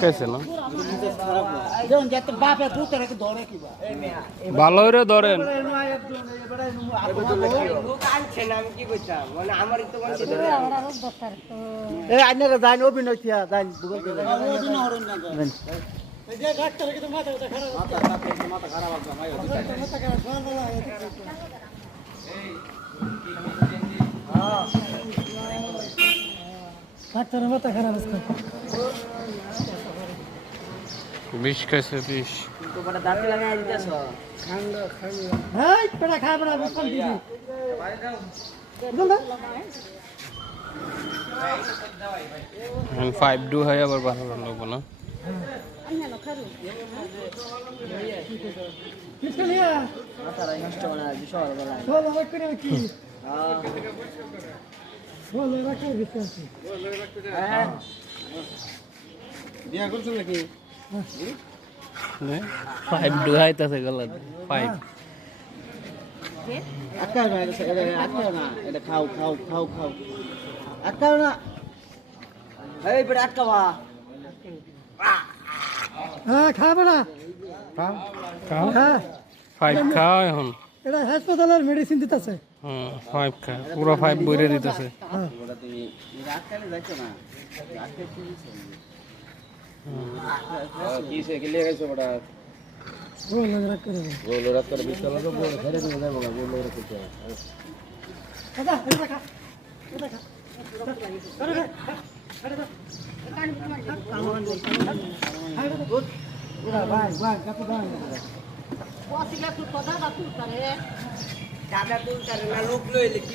খাইছে না ভালো করে ধরেন অভিনয় মাথা খারাপ বিষ খাইছে বিষ ফাইভ ডু হয় আবার ভালো লাগবো না ফাইভ ডু হাইতাছে গলা ফাইভ খাও খাও খাও খাও আটকাও না এই বেটা আটকাবা হ্যাঁ খাবে না ফাইভ খাও এখন এটা হাসপাতালের মেডিসিন দিতেছে ফাইভ খা পুরো ফাইভ বইরে দিতেছে লোক লইলে কি